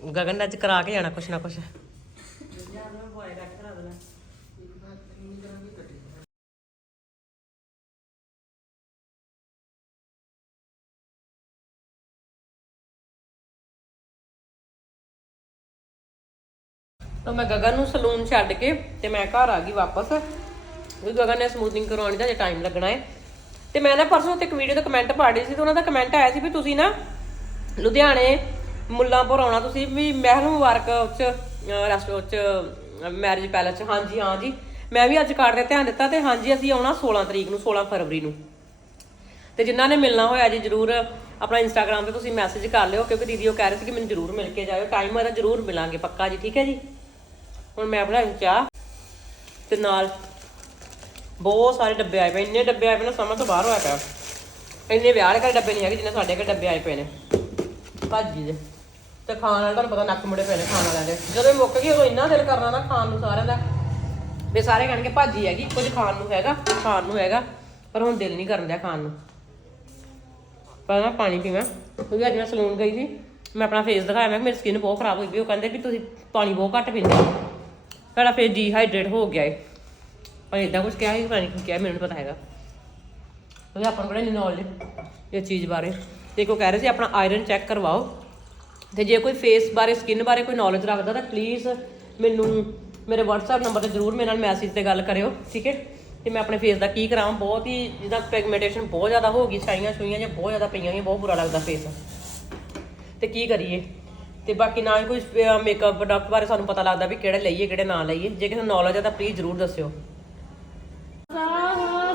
ਗਗਨ ਨੇ ਅੱਜ ਕਰਾ ਕੇ ਜਾਣਾ ਕੁਛ ਨਾ ਕੁਛ। ਤਾਂ ਮੈਂ ਗਗਨ ਨੂੰ ਸਲੂਨ ਛੱਡ ਕੇ ਤੇ ਮੈਂ ਘਰ ਆ ਗਈ ਵਾਪਸ। ਕਿਉਂਕਿ ਗਗਨ ਨੇ ਸਮੂਥਿੰਗ ਕਰਵਾਉਣੀ ਦਾ ਜੇ ਟਾਈਮ ਲੱਗਣਾ ਹੈ। ਤੇ ਮੈਂ ਨਾ ਪਰਸੋਂ ਤੇ ਇੱਕ ਵੀਡੀਓ ਦਾ ਕਮੈਂਟ ਪਾੜੀ ਸੀ ਤੇ ਉਹਨਾਂ ਦਾ ਕਮੈਂਟ ਆਇਆ ਸੀ ਵੀ ਤੁਸੀਂ ਨਾ ਲੁਧਿਆਣੇ ਮੁੱਲਾਂਪੁਰ ਆਉਣਾ ਤੁਸੀਂ ਵੀ ਮਹਿਲ ਮੁਬਾਰਕ ਉੱਚ ਰੈਸਟੋਰੈਂਟ ਚ ਮੈਰਿਜ ਪੈਲੇਸ ਚ। ਹਾਂਜੀ, ਹਾਂ ਜੀ। ਮੈਂ ਵੀ ਅੱਜ ਕਾਰਡ ਤੇ ਧਿਆਨ ਦਿੱਤਾ ਤੇ ਹਾਂਜੀ, ਅਸੀਂ ਆਉਣਾ 16 ਤਰੀਕ ਨੂੰ 16 ਫਰਵਰੀ ਨੂੰ। ਤੇ ਜਿਨ੍ਹਾਂ ਨੇ ਮਿਲਣਾ ਹੋਇਆ ਜੀ, ਜਰੂਰ ਆਪਣਾ ਇੰਸਟਾਗ੍ਰam ਤੇ ਤੁਸੀਂ ਮੈਸੇਜ ਕਰ ਲਿਓ, ਕਿਉਂਕਿ ਦੀਦੀ ਉਹ ਕਹਿ ਰਹੇ ਸੀ ਕਿ ਮੈਨੂੰ ਜਰੂਰ ਮਿਲ ਕੇ ਜਾਇਓ। ਟਾਈਮ ਹੋਇਆ ਤਾਂ ਜਰੂਰ ਮਿਲਾਂਗੇ, ਪੱਕਾ ਜੀ, ਠੀਕ ਹੈ ਜੀ? ਹੁਣ ਮੈਂ ਬਣਾਈ ਚਾਹ, ਤੇ ਨਾਲ ਬਹੁਤ ਸਾਰੇ ਡੱਬੇ ਆਏ ਪਏ, ਇੰਨੇ ਡੱਬੇ ਆਏ ਪਏ ਨਾ ਸਮਝ ਤੋਂ ਬਾਹਰ ਹੋਇਆ ਪਿਆ। ਇੰਨੇ ਵਿਆਹ ਵਾਲੇ ਘਰ ਡੱਬੇ ਨਹੀਂ ਹੈਗੇ, ਜਿੰਨੇ ਸਾਡੇ ਘਰ ਡੱਬੇ ਆਏ ਪਏ ਨੇ। ਭਾਜੀ ਦੇ ਤੇ ਖਾਣ ਵਾਲੇ ਤੁਹਾਨੂੰ ਪਤਾ ਨੱਕ ਮੁੜੇ ਪਏ ਨੇ ਖਾਣ ਵਾਲਿਆਂ ਦੇ। ਜਦੋਂ ਇਹ ਮੁੱਕ ਗਈ, ਉਦੋਂ ਇੰਨਾ ਦਿਲ ਕਰਨਾ ਨਾ ਖਾਣ ਨੂੰ ਸਾਰਿਆਂ ਦਾ। ਵੀ ਸਾਰੇ ਕਹਿਣਗੇ, ਭਾਜੀ ਹੈਗੀ, ਕੁਝ ਖਾਣ ਨੂੰ ਹੈਗਾ, ਖਾਣ ਨੂੰ ਹੈਗਾ, ਪਰ ਹੁਣ ਦਿਲ ਨਹੀਂ ਕਰਨ ਦਿਆ ਖਾਣ ਨੂੰ। ਪਰ ਨਾ ਪਾਣੀ ਪੀਵਾਂ, ਕਿਉਂਕਿ ਅੱਜ ਮੈਂ ਸਲੂਨ ਗਈ ਸੀ, ਮੈਂ ਆਪਣਾ ਫੇਸ ਦਿਖਾਇਆ, ਮੈਂ ਮੇਰੀ ਸਕਿਨ ਬਹੁਤ ਖਰਾਬ ਹੋਈ ਵੀ ਉਹ ਕਹਿੰਦੇ ਵੀ ਤੁਸੀਂ ਪਾਣੀ ਬਹੁਤ ਘੱਟ ਪੀਂਦੇ ਹੋ। ਸਾਡਾ ਫੇਸ ਡੀਹਾਈਡਰੇਟ ਹੋ ਗਿਆ ਏ। ਪਰ ਇਦਾਂ ਕੁਝ ਕਿਹਾ ਸੀ, ਪਤਾ ਨਹੀਂ ਕੀ ਕਿਹਾ, ਮੈਨੂੰ ਪਤਾ ਹੈਗਾ। ਕਿਉਂਕਿ ਆਪਾਂ ਨੂੰ ਕਿਹੜਾ ਨੌਲੇਜ ਇਹ ਚੀਜ਼ ਬਾਰੇ। ਤੇ ਕੋ ਕਹਿ ਰਹੇ ਸੀ, ਆਪਣਾ ਆਇਰਨ ਚੈੱਕ ਕਰਵਾਓ। ਤੇ ਜੇ ਕੋਈ ਫੇਸ ਬਾਰੇ ਸਕਿਨ ਬਾਰੇ ਕੋਈ ਨੌਲੇਜ ਰੱਖਦਾ ਤਾਂ ਪਲੀਜ਼ ਮੈਨੂੰ ਮੇਰੇ WhatsApp ਨੰਬਰ ਤੇ ਜਰੂਰ ਮੇਰੇ ਨਾਲ ਮੈਸੇਜ ਤੇ ਗੱਲ ਕਰਿਓ ਠੀਕ ਹੈ? ਤੇ ਮੈਂ ਆਪਣੇ ਫੇਸ ਦਾ ਕੀ ਕਰਾਵਾਂ ਬਹੁਤ ਹੀ ਜਿਹਦਾ ਪਿਗਮੈਂਟੇਸ਼ਨ ਬਹੁਤ ਜ਼ਿਆਦਾ ਹੋ ਗਈ ਛਾਈਆਂ ਛੁਈਆਂ ਜਾਂ ਬਹੁਤ ਜ਼ਿਆਦਾ ਪਈਆਂ ਹੋਈਆਂ ਬਹੁਤ ਬੁਰਾ ਲੱਗਦਾ ਫੇਸ ਤੇ ਕੀ ਕਰੀਏ? ਤੇ ਬਾਕੀ ਨਾ ਹੀ ਕੋਈ ਮੇਕਅਪ ਪ੍ਰੋਡਕਟ ਬਾਰੇ ਸਾਨੂੰ ਪਤਾ ਲੱਗਦਾ ਵੀ ਕਿਹੜੇ ਲਈਏ ਕਿਹੜੇ ਨਾ ਲਈਏ। ਜੇ ਕਿਸੇ ਨੂੰ ਨੌਲੇਜ ਹੈ ਤਾਂ ਪਲੀਜ਼ ਜਰੂਰ ਦੱਸਿਓ।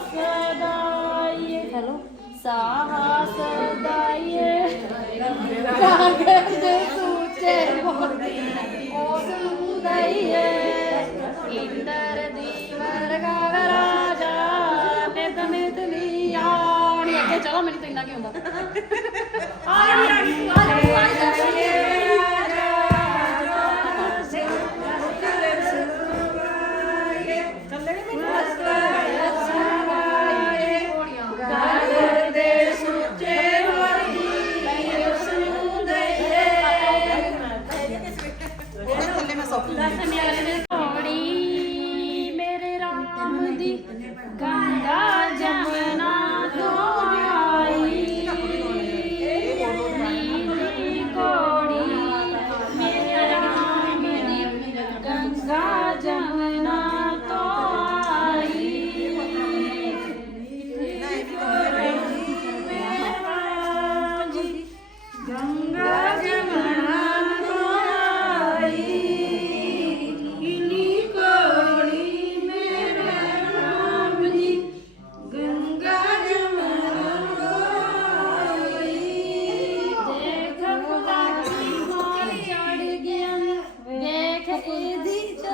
ਸਦਾਏ ਹੈਲੋ ਸਾਹਸ ਦਾਏ ਕਾਗਜ਼ ਦੇ ਸੂਚੇ ਮੋਤੀ ਉਸ ਨੂੰ ਦਈਏ ਇੰਦਰ ਦੀ ਵਰਗਾ ਰਾਜਾ ਨਿਤ ਨਿਤ ਲੀਆਣੀ ਅੱਗੇ ਚਲੋ ਮੈਨੂੰ ਤਾਂ ਇੰਨਾ ਕੀ ਹੁੰਦਾ ਆਈ ਆਈ ਗਾਗਰ ਰਾਮ ਦੀ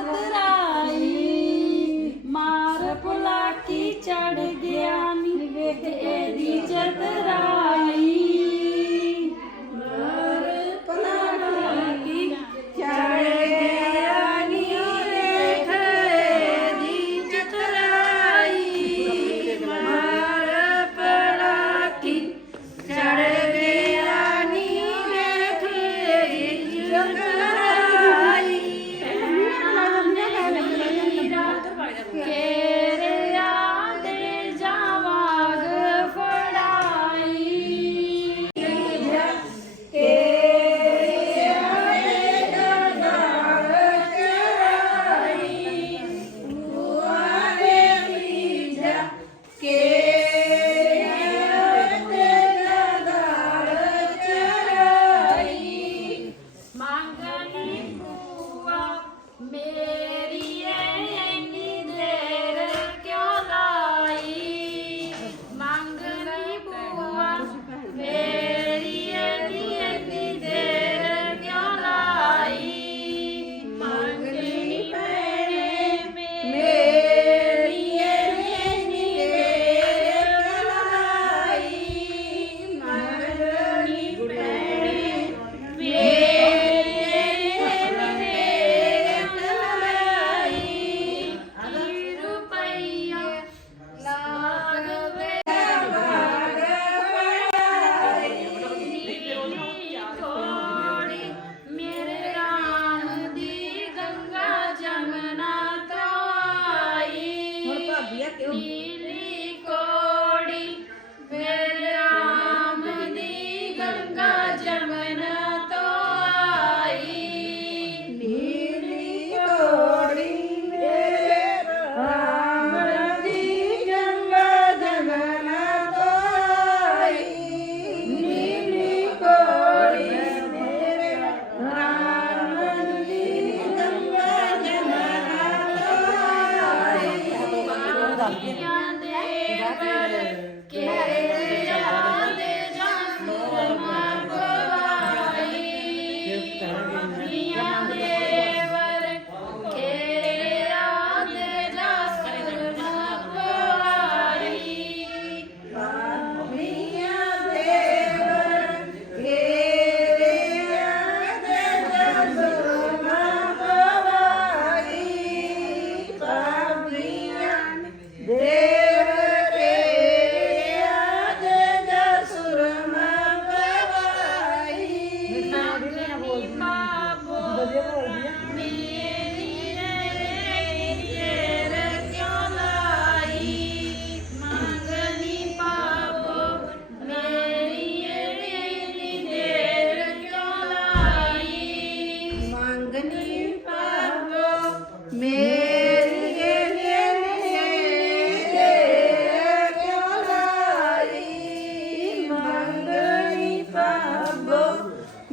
我知道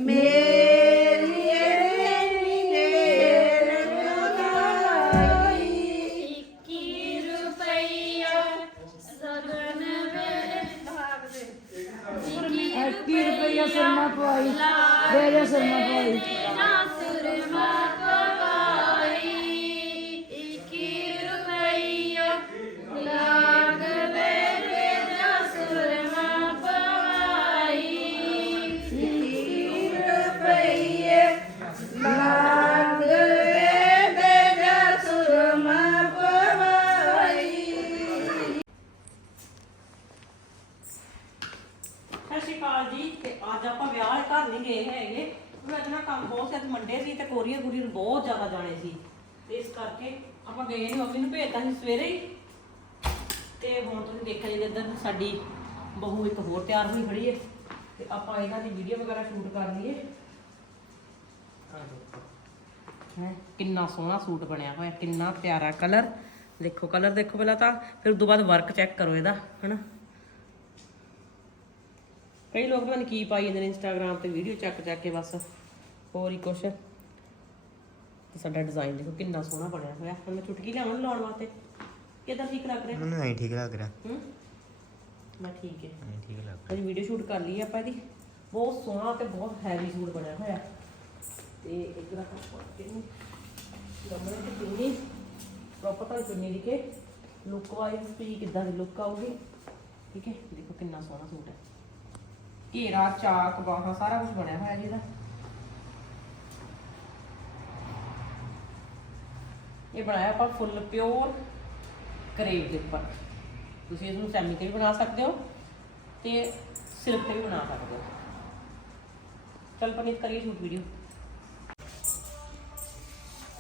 ਮੇਰੀ ਸਤਿ ਸ਼੍ਰੀ ਅਕਾਲ ਜੀ। ਤੇ ਅੱਜ ਆਪਾਂ ਵਿਆਹ ਵਾਲੇ ਘਰ ਨਹੀਂ ਗਏ ਹੈਗੇ। ਉਹ ਅੱਜ ਨਾ ਕੰਮ ਬਹੁਤ ਸੀ ਮੰਡੇ ਸੀ ਤੇ ਕੋਰੀਅਰ ਕੁਰੀਅਰ ਬਹੁਤ ਜ਼ਿਆਦਾ ਜਾਣੇ ਸੀ। ਤੇ ਇਸ ਕਰਕੇ ਆਪਾਂ ਗਏ ਨਹੀਂ ਮੰਮੀ ਨੂੰ ਭੇਜਤਾ ਸੀ ਸਵੇਰੇ ਹੀ। ਤੇ ਹੁਣ ਤੁਸੀਂ ਦੇਖਿਆ ਜੀ ਇੱਧਰ ਸਾਡੀ ਬਹੂ ਇੱਕ ਹੋਰ ਤਿਆਰ ਹੋਈ ਖੜੀ ਹੈ ਤੇ ਆਪਾਂ ਇਹਨਾਂ ਦੀ ਵੀਡੀਓ ਵਗੈਰਾ ਸ਼ੂਟ ਕਰ ਲਈਏ। ਹੈ, ਕਿੰਨਾ ਸੋਹਣਾ ਸੂਟ ਬਣਿਆ ਹੋਇਆ, ਕਿੰਨਾ ਪਿਆਰਾ ਕਲਰ ਦੇਖੋ ਕਲਰ ਦੇਖੋ ਪਹਿਲਾਂ ਤਾਂ, ਫਿਰ ਉਸ ਤੋਂ ਬਾਅਦ ਵਰਕ ਚੈੱਕ ਕਰੋ ਇਹਦਾ, ਹਨਾ? ਕਈ ਲੋਕ ਮੈਨੂੰ ਕੀ ਪਾਈ ਜਾਂਦੇ ਨੇ ਇੰਸਟਾਗ੍ਰam ਤੇ ਵੀਡੀਓ ਚੱਕ ਚੱਕ ਕੇ ਬਸ। ਹੋਰ ਹੀ ਕੁਛ। ਤੇ ਸਾਡਾ ਡਿਜ਼ਾਈਨ ਦੇਖੋ ਕਿੰਨਾ ਸੋਹਣਾ ਬਣਿਆ ਹੋਇਆ। ਹੁਣ ਮੈਂ ਚੁਟਕੀ ਲਿਆਵਾਂ ਲਾਉਣ ਵਾਸਤੇ। ਕਿਦਾਂ ਠੀਕ ਲੱਗ ਰਿਹਾ? ਮੈਨੂੰ ਨਹੀਂ ਠੀਕ ਲੱਗ ਰਿਹਾ। ਹੂੰ? ਮੈਂ ਠੀਕ ਹੈ। ਨਹੀਂ ਠੀਕ ਲੱਗ ਅਸੀਂ ਵੀਡੀਓ ਸ਼ੂਟ ਕਰ ਲਈ ਆਪਾਂ ਇਹਦੀ। ਬਹੁਤ ਸੋਹਣਾ ਤੇ ਬਹੁਤ ਹੈਵੀ ਸੂਟ ਬਣਿਆ ਹੋਇਆ। ਤੇ ਇਧਰ ਆਪਾਂ ਕਿੰਨੀ? ਗਮਲੇ ਤੇ ਚੁੰਨੀ। ਪ੍ਰੋਪਰ ਤਾਂ ਚੁੰਨੀ ਦੀ ਕੇ ਲੁੱਕ ਵਾਈਜ਼ ਵੀ ਕਿੱਦਾਂ ਦੀ ਲੁੱਕ ਆਊਗੀ? ਠੀਕ ਹੈ। ਦੇਖੋ ਕਿੰਨਾ ਸੋਹਣਾ ਸੂਟ ਹੈ। ਘੇਰਾ, ਚਾਕ, ਬਾਹਾਂ, ਸਾਰਾ ਕੁਝ ਬਣਿਆ ਹੋਇਆ ਜੀ ਇਹਦਾ। ਇਹ ਬਣਾਇਆ ਆਪਾਂ ਫੁੱਲ ਪਿਓਰ ਕਰੇਵ ਦੇ ਉੱਪਰ। ਤੁਸੀਂ ਇਹਨੂੰ ਸੈਮੀ ਤੇ ਵੀ ਬਣਾ ਸਕਦੇ ਹੋ ਤੇ ਸਿਲਕ ਤੇ ਵੀ ਬਣਾ ਸਕਦੇ ਹੋ। ਚਲ ਪਨੀਤ ਕਰੀਏ ਸ਼ੂਟ ਵੀਡੀਓ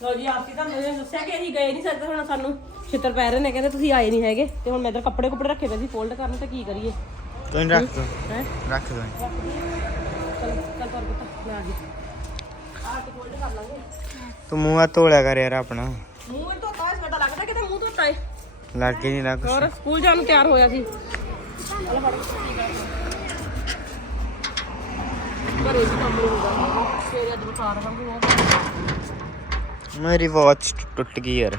ਲੋ ਜੀ ਆਪੀ ਤਾਂ ਮੈਨੂੰ ਦੱਸਿਆ ਕਿ ਅਸੀਂ ਗਏ ਨਹੀਂ ਸਕਦੇ ਹੁਣ ਸਾਨੂੰ ਛਿੱਤਰ ਪੈ ਰਹੇ ਨੇ, ਕਹਿੰਦੇ ਤੁਸੀਂ ਆਏ ਨਹੀਂ ਹੈਗੇ ਤੇ ਹੁਣ ਮੈਂ ਇਧਰ ਕੱਪੜੇ ਕੁਪੜੇ ਰੱਖੇ ਪਏ ਸੀ ਫੋਲਡ ਕਰਨ ਤੇ ਕੀ ਕਰੀਏ? ਆ ਆ ਕੇ ਫੋਲਡ ਕਰ ਲਾਂਗੇ ਤੂੰ ਮੂੰਹ ਹੱਥ ਧੋਲਿਆ ਕਰ ਯਾਰ ਆਪਣਾ। ਮੂੰਹ ਹੀ ਧੋਤਾ ਇਸ ਵੇਲੇ ਲੱਗਦਾ ਕਿਤੇ ਮੂੰਹ ਧੋਤਾ ਏ। ਲੱਗੇ ਨਹੀਂ ਨਾ ਕੁਛ ਹੋਰ ਸਕੂਲ ਜਾਣ ਨੂੰ ਤਿਆਰ ਹੋਇਆ ਸੀ। ਚਲ ਫੜ। ਘਰੇ ਵੀ ਕੰਮ ਨਹੀਂ ਹੁੰਦਾ। ਸਵੇਰੇ ਅੱਜ ਬੁਖਾਰ ਵਾਂਗੂ ਬਹੁਤ ਮੇਰੀ ਵਾਚ ਟੁੱਟ ਗਈ ਯਾਰ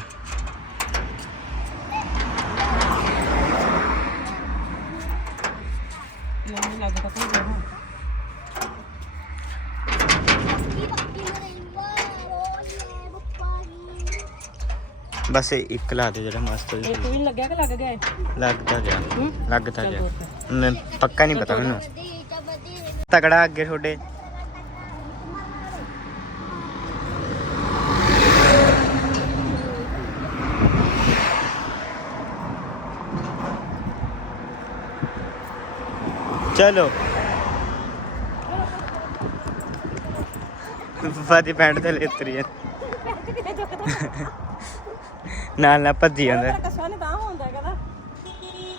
ਮੈਨੂੰ ਲੱਗਦਾ ਤਾਂ ਨਹੀਂ ਬਸ ਇਹ ਇੱਕ ਲਾ ਦੇ ਜਿਹੜਾ ਮਸਤ ਹੋਈ ਇੱਕ ਵੀ ਨੀ ਲੱਗਿਆ ਕਿ ਲੱਗ ਗਿਆ? ਲੱਗਦਾ ਗਿਆ। ਹੂੰ? ਲੱਗਦਾ ਗਿਆ। ਮੈਂ ਪੱਕਾ ਨਹੀਂ ਪਤਾ ਮੈਨੂੰ। ਤਗੜਾ ਅੱਗੇ ਤੁਹਾਡੇ। ਚਲੋ। ਫਾਦੀ ਪੈਂਟ ਤੇ ਲੈਤਰੀ ਹੈ ਨਾਲ ਨਾਲ ਭੱਜੀ ਜਾਂਦਾ। ਕੱਸਾ ਨੇ ਤਾਂ ਹੁੰਦਾ ਕਹਿੰਦਾ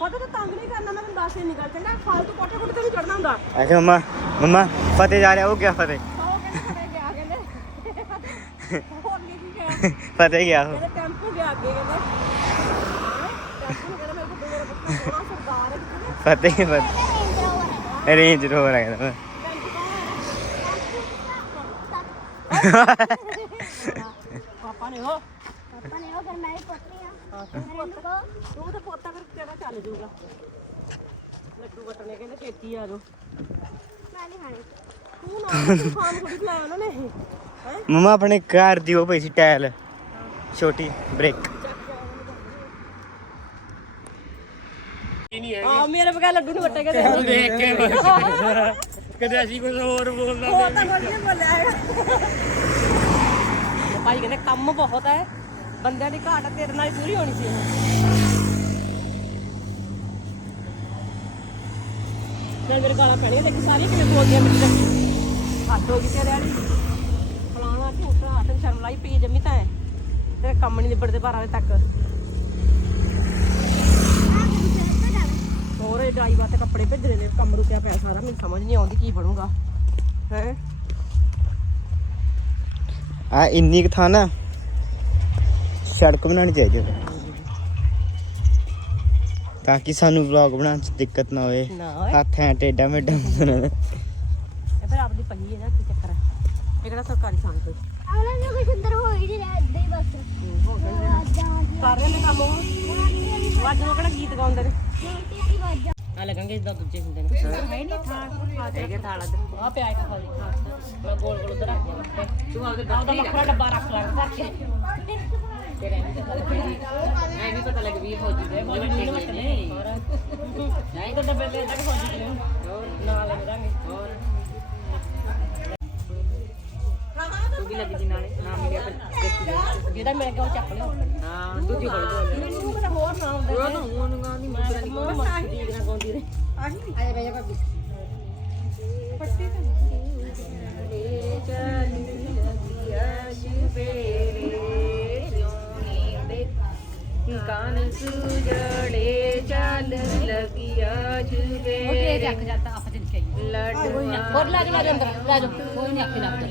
ਫਤਿਹ ਤਾਂ ਤੰਗ ਨਹੀਂ ਕਰਨਾ ਮੈਂ ਤੈਨੂੰ ਦੱਸ ਹੀ ਚੰਗਾ? ਫਾਲਤੂ ਕੋਠੇ ਕੋਠੇ ਤੇ ਨਹੀਂ ਚੜਨਾ ਹੁੰਦਾ। ਆਖੇ ਮਮਾ ਮਮਾ ਫਤਿਹ ਜਾ ਰਿਹਾ ਉਹ ਗਿਆ ਫਤਿਹ? ਕਹਿੰਦੇ। ਫਤਿਹ ਗਿਆ ਉਹ। ਟੈਂਪੂ ਗਿਆ ਅੱਗੇ ਕਹਿੰਦੇ। ਹੈਂ? ਟੈਂਪੂ ਕਹਿੰਦਾ ਮੇਰੇ ਕੋਲ ਮੇਰਾ ਸੋਹਣਾ ਸਰਦਾਰ ਹੈ ਰੇਂਜ ਰੋਵਰ ਗਿਆ ਪਾਪਾ ਨੇ ਉਹ ਪਾਪਾ ਨੇ ਉਹ ਕਰ ਮੈਂ ਵੀ ਪੁੱਤਰੀ ਆ ਮੇਰੇ ਕੋ ਤੂੰ ਤਾਂ ਪੋਤਾ ਕਰ ਤੇਰਾ ਚੱਲ ਜਾਊਗਾ ਲੱਡੂ ਵਟਣੇ ਕਹਿੰਦੇ ਛੇਤੀ ਆ ਜਾਓ ਮੈਂ ਨਹੀਂ ਖਾਣੀ ਤੂੰ ਨਾ ਤੂੰ ਖਾਣ ਥੋੜੀ ਖਲਾਇਆ ਉਹਨਾਂ ਨੇ ਹੈ ਮਮਾ ਆਪਣੇ ਘਰ ਦੀ ਉਹ ਪਈ ਸੀ ਟਾਇਲ। ਛੋਟੀ ਬ੍ਰੇਕ। ਆ ਮੇਰੇ ਬਗੈਰ ਲੱਡੂ ਨਹੀਂ ਵਟੇ ਕਦੇ। ਦੇਖ ਕੇ ਕਦੇ ਅਸੀਂ ਕੁਝ ਹੋਰ ਬੋਲਦਾ ਹੋਰ ਤਾਂ ਕੁਝ ਨਹੀਂ ਬੋਲਿਆ। ਭਾਈ ਕਹਿੰਦੇ ਕੰਮ ਬਹੁਤ ਹੈ। ਬੰਦਿਆਂ ਦੀ ਘਾਟ ਤੇਰੇ ਨਾਲ ਪੂਰੀ ਹੋਣੀ ਸੀ ਫਿਰ ਮੇਰੇ ਗਾਲਾਂ ਪੈਣੀਆਂ, ਦੇਖੀ ਸਾਰੀ ਕਿਵੇਂ ਬੋਲਦੀਆਂ ਮੇਰੀ ਤਾਂ ਹੱਥ ਹੋ ਗਈ ਤੇਰੇ ਵਾਲੀ। ਫਲਾਣਾ ਝੂਠਾ, ਹੱਥ ਸ਼ਰਮ ਲਾਈ ਪਈ ਜੰਮੀ ਤਾਂ ਹੈ। ਕੰਮ ਨਹੀਂ ਨਿਬੜਦੇ 12 ਵਜੇ ਤੱਕ। ਹੋਰ ਇਹ ਡਰਾਈ ਵਾਸਤੇ ਕੱਪੜੇ ਭੇਜਣੇ ਨੇ, ਕੰਮ ਰੁਕਿਆ ਪਿਆ ਸਾਰਾ, ਮੈਨੂੰ ਸਮਝ ਨਹੀਂ ਆਉਂਦੀ ਕੀ ਬਣੂਗਾ। ਹੈ? ਆ ਇੰਨੀ ਕੁ ਥਾਂ ਨਾ ਸੜਕ ਬਣਾਉਣੀ ਚਾਹੀਦੀ ਹੈ। ਤਾਂ ਕਿ ਸਾਨੂੰ ਵਲੌਗ ਬਣਾਉਣ ਚ ਦਿੱਕਤ ਨਾ ਹੋਏ। ਨਾ ਓਏ ਹੱਥ ਐ ਟੇਡਾ ਮੇਡਾ ਇਹ ਫਿਰ ਆਪਦੀ ਪਈ ਹੈ ਨਾ ਕੀ ਚੱਕਰ ਹੈ? ਇਹ ਕਿਹੜਾ ਸਰਕਾਰੀ ਥਾਂ ਕੋਈ ਆਉਣਾ ਵੀ ਕੁਝ ਅੰਦਰ ਹੋ ਹੀ ਨਹੀਂ ਰਿਹਾ ਏਦਾਂ ਹੀ ਬਸ। ਹੋ ਗਏ ਆਵਾਜ਼ਾਂ ਕਰ ਰਹੇ ਨੇ ਕੰਮ ਉਹ? ਅੱਜ ਉਹ ਕਿਹੜਾ ਗੀਤ ਗਾਉਂਦੇ ਨੇ? ਦੀ ਆਵਾਜ਼ਾਂ। ਆ ਲੱਗਣਗੇ ਇਦਾਂ ਦੂਜੇ ਹੁੰਦੇ ਨੇ। ਹੈ ਨਹੀਂ ਥਾਲ ਹੈਗੇ ਥਾਲ ਆ ਪਿਆ ਇੱਕ ਖਾਲੀ ਮੈਂ ਗੋਲ ਗੋਲ ਉਧਰ ਰੱਖ ਦਿਆਂ ਤੂੰ ਆਪਦੇ ਵੱਖਰਾ ਡੱਬਾ ਰੱਖ ਲੈ। ਭਰ ਪਤਾ ਲੱਗ ਐ ਵੀ ਪਤਾ ਲੱਗ ਵੀ ਫੌਜੀ ਦੇ ਬਹੁਤ ਵੱਡੇ ਨੇ। ਨਹੀਂ ਤਾਂ ਡੱਬੇ ਦੇ ਤੱਕ ਫੌਜੀ ਨੇ ਹੋਰ। ਨਾਲ ਲੱਗ ਦਾਂਗੇ ਹੋਰ। ਤੂੰ ਵੀ ਲੱਗ ਜੀ ਨਾਲੇ ਨਾ ਮਿਲਿਆ ਫਿਰ। ਜਿਹੜਾ ਮਿਲ ਗਿਆ ਉਹ ਚੱਕ ਲਿਓ ਹਾਂ ਦੂਜੀ ਕੋਲ ਮੈਨੂੰ ਕਿਤੇ ਹੋਰ ਨਾ ਆਉਂਦਾ ਉਹ ਤਾਂ ਹੁਣ ਗਾਉਂਦੀ ਮੈਂ ਤਾਂ ਨਹੀਂ ਕੋਈ ਮਸਤੀ ਨਾ ਗਾਉਂਦੀ ਰਹੇ। ਆਹੀ। ਆਇਆ ਰਹਿ ਜਾ ਭਾਬੀ। ਪੱਟੀ ਕਾਨ ਸੂਜੜੇ ਚੱਲ ਲਗਿਆ ਜੁਬੇ ਉਹ ਤੇ ਰੱਖ ਜਾਂਦਾ ਆਪ ਜਨ ਚਾਹੀਏ ਲੜਵਾ ਹੋਰ ਲੱਗ ਜਾ ਅੰਦਰ ਲੈ ਜਾ ਕੋਈ ਨਹੀਂ ਅੱਖੇ ਲੱਗਦਾ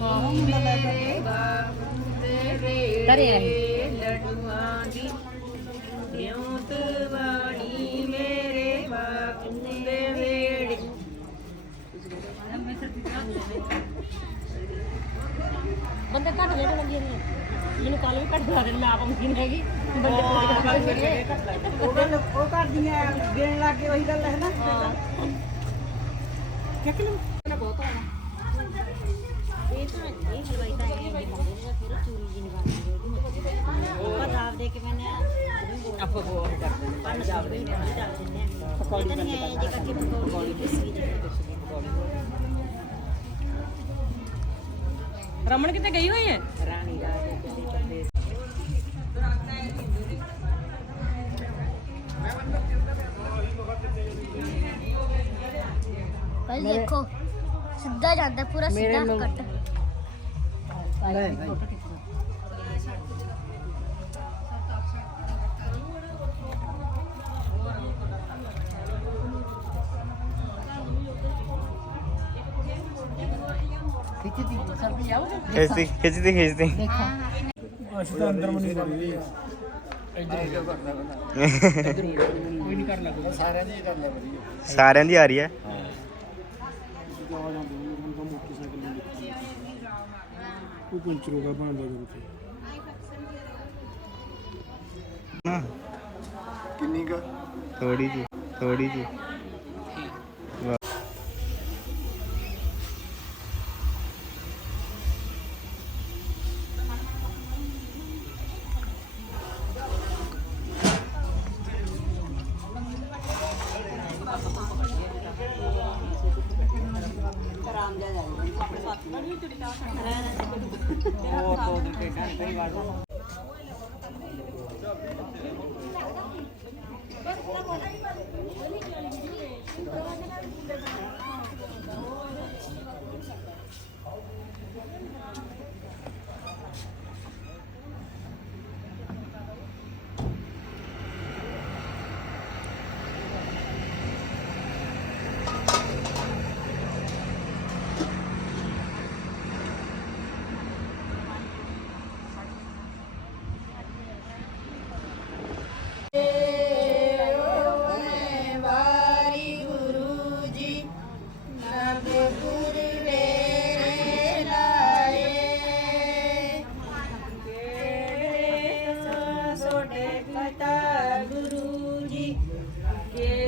ਡਰੇ ਰਹੇ ਲੜੂਆਂ ਦੀ ਲਿਉਂਤ ਵਾੜੀ ਮੇਰੇ ਬਾਪੂ ਦੇ ਵੇੜੇ ਬੰਦੇ ਘੱਟ ਲੈ ਲੱਗੀ ਨੇ ਮੈਨੂੰ ਕੱਲ ਵੀ ਘੱਟ ਲਾ ਦੇ ਮੈਂ ਆਪ ਮਸ਼ੀਨ ਹੈਗੀ ਉਹ ਗੱਲ ਉਹ ਕਰਦੀਆਂ ਦੇਣ ਲੱਗ ਕੇ ਉਹੀ ਗੱਲ ਹੈ ਨਾ ਕਿੱਕ ਲੂ ਬਹੁਤ ਹੋਣਾ ਇਹ ਤਾਂ ਇਹ ਹਲਵਾਈ ਤਾਂ ਇਹ ਫਿਰ ਚੂਰੀ ਜੀ ਨਹੀਂ ਬਣਦੀ ਉਹਦੀ ਪੰਜਾਬ ਦੇ ਕੇ ਮੈਨੇ ਆਪਾਂ ਉਹ ਕਰਦੇ ਨੇ ਪੰਜਾਬ ਦੇ ਨਹੀਂ ਚੱਲ ਦਿੰਦੇ ਆ ਪਕੌੜੀ ਨਹੀਂ ਜੇ ਕਰਕੇ ਪਕੌੜੀ ਦੇਸੀ ਜੀ ਰਮਨ ਕਿਤੇ ਗਈ ਹੋਈ ਹੈ? ਭਾਈ ਦੇਖੋ। ਸਿੱਧਾ ਜਾਂਦਾ ਪੂਰਾ ਸਿੱਧਾ ਕੱਟ। ਖਿੱਚਦੀ। ਖਿੱਚਦੀ ਖਿੱਚਦੀ ਸਾਰਿਆਂ ਦੀ ਆ ਰਹੀ ਹੈ। ਉਹ ਪੰਚਰੋਗਾ ਬਣਦਾ ਜਦੋਂ ਤੇ ਕਿੰਨੀ ਕਾ? ਥੋੜੀ ਜੀ ਥੋੜੀ ਜੀ কে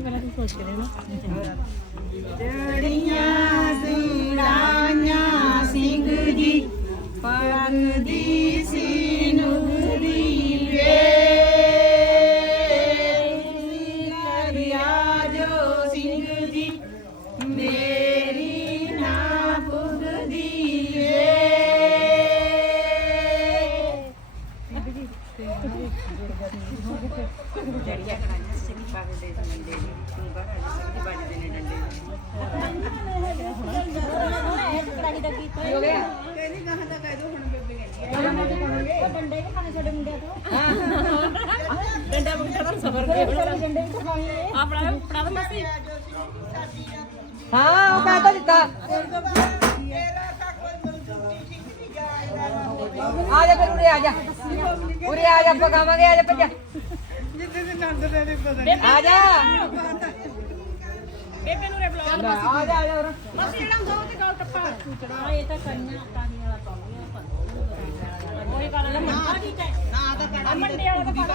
ਪਹਿਲਾਂ ਤੁਸੀਂ ਸੋਚ ਕੇ। ਰਹਿਣਾ ਜੜੀਆਂ ਸਿੰਘਾਂ ਸਿੰਘ ਜੀ ਪਰਦੀ ਸੀ ਨੂਰੀ। ਆਪਣਾ ਆਪਣਾ ਤਾਂ ਸੀ ਹਾਂ ਉਹ ਕਹਿ ਤਾਂ ਦਿੱਤਾ ਆ ਜਾ ਫਿਰ ਉਰੇ ਆ ਜਾ ਉਰੇ ਆ ਜਾ ਪਕਾਵਾਂਗੇ ਆ ਜਾ ਭੱਜਾ ਆ ਜਾ ਬੇਬੇ ਨੂੰ ਰੇ ਬੁਲਾ ਆ ਜਾ ਆ ਜਾ ਉਰੇ। ਬਸ ਜਿਹੜਾ ਹੁੰਦਾ ਉਹ ਤੇ ਗੱਲ ਟੱਪਾ ਹਾਂ ਇਹ ਤਾਂ ਕੰਨਾਂ ਟਾਣੀ ਵਾਲਾ ਪਾਉਂਗੇ ਉਹੀ ਕਰ ਲੈ ਮੰਡਾ ਠੀਕ ਹੈ ਨਾ ਤਾਂ ਕਰ ਮੰਡੇ ਵਾਲਾ ਤਾਂ ਪਾ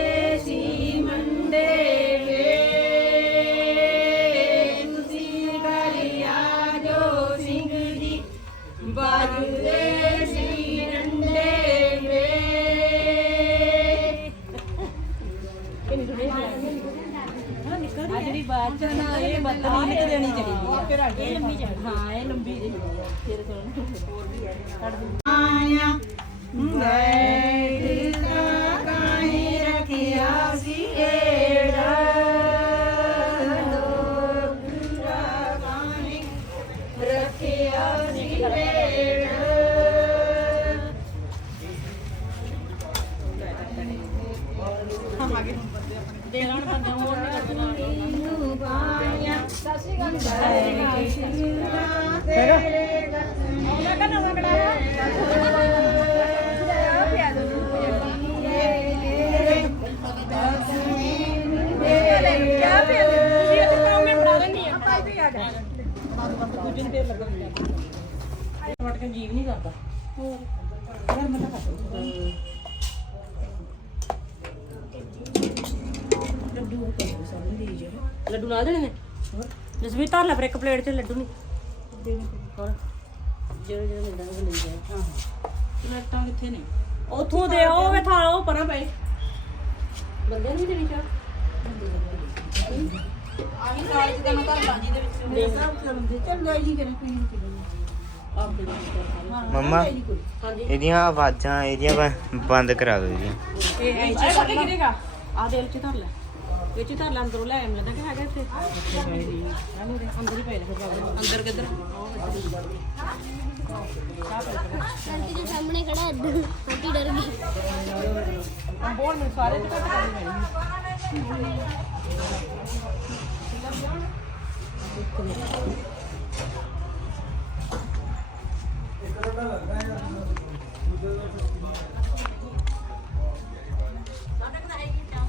ਇਹ ਲੰਬੀ ਚਾਹੀਦੀ ਹਾਂ ਇਹ ਲੰਬੀ ਜੀ। ਫਿਰ ਸੁਣ ਹੋਰ ਵੀ ਹੈ ਆਇਆ ਬੈਠ ਵਟ ਕੇ ਜੀਵ ਨਹੀਂ ਕਰਦਾ। ਲੱਡੂ ਨਾਲ ਦੇਣੇ ਨੇ? ਜਸਵੀਰ ਧਰ ਲੈ ਫਿਰ ਇੱਕ ਪਲੇਟ 'ਚ ਲੱਡੂ ਨਹੀਂ ਦੇਣੇ ਹੋਰ? ਜਿਹੜੇ ਜਿਹੜੇ ਮਿਲਦਾ ਉਹ ਲਈ ਜਾਏ ਹਾਂ ਪਲੇਟਾਂ ਕਿੱਥੇ ਨੇ? ਉਥੋਂ ਦੇ ਉਹ ਵੇ ਉਹ ਪਰਾਂ ਪਏ। ਬੰਦੇ ਨੂੰ ਵੀ ਦੇਣੀ ਚਾਹ ਆਹੀ ਮੈਂ ਘਰ ਦੇ ਵਿੱਚ ਮੇਰੇ ਹਿਸਾਬ ਚੱਲ ਲੈ ਜੀ ਕਰੇ ਪੀਣ ਮੰਮਾ ਹਾਂਜੀ। ਇਹਦੀਆਂ ਆਵਾਜ਼ਾਂ ਇਹਦੀਆਂ ਬ- ਬੰਦ ਕਰਾ ਦਿਓ ਜੀ। ਇਹ ਐ ਚ ਕਰ ਗਿਰੇਗਾ ਆ ਦੇ ਚ ਧਰ ਲੈ। ਇਹ ਚ ਧਰ ਲੈ ਅੰਦਰੋਂ ਲੈ ਆਮ ਲੱਗਾ ਕਿ ਹੈਗਾ ਇੱਥੇ? ਅੰਦਰ ਹੀ ਪਏ ਨੇ ਫਿਰ ਬਾਬਾ। ਅੰਦਰ ਕਿੱਧਰ? ਆਂਟੀ ਦੇ ਸਾਹਮਣੇ ਖੜਾ ਹੈ ਆਂਟੀ ਡਰ ਗਈ। ਬੋਲ ਮੈਨੂੰ ਸਾਰੇ ਤੇ ਕਰਨੀ ਪੈਣੀ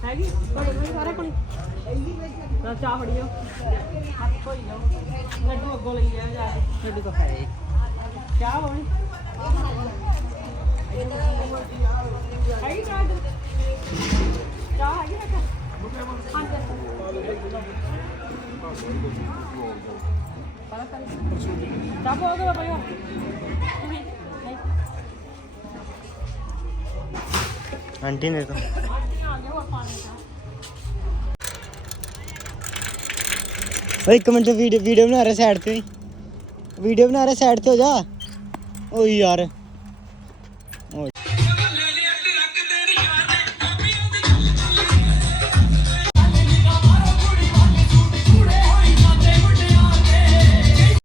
ਹੈਗੀ ਤੁਹਾਡੇ ਕੋਲ ਸਾਰੇ ਕੋਲ ਨਾ ਚਾਹ ਫੜੀਓ ਹੱਥ ਧੋਈ ਜਾਓ ਲੱਡੂ ਅੱਗੋਂ ਲਈ ਆ ਜਾ ਕੇ ਲੱਡੂ ਤਾਂ ਹੈ ਚਾਹ ਹੋਣੀ ਹੈਗੀ ਚਾਹ ਚਾਹ ਹੈਗੀ ਰੱਖ ਚਾਹ ਪੋ ਦੋ ਬਾਬਾ ਆਂਟੀ ਨੇ ਤਾਂ ਓਏ ਇੱਕ ਮਿੰਟ ਵੀਡੀਓ ਵੀਡੀਓ ਬਣਾ ਰਿਹਾ ਸਾਈਡ ਤੇ ਵੀਡੀਓ ਬਣਾ ਰਿਹਾ ਸਾਈਡ ਤੇ ਹੋ ਜਾ ਓਏ ਯਾਰ ਓਏ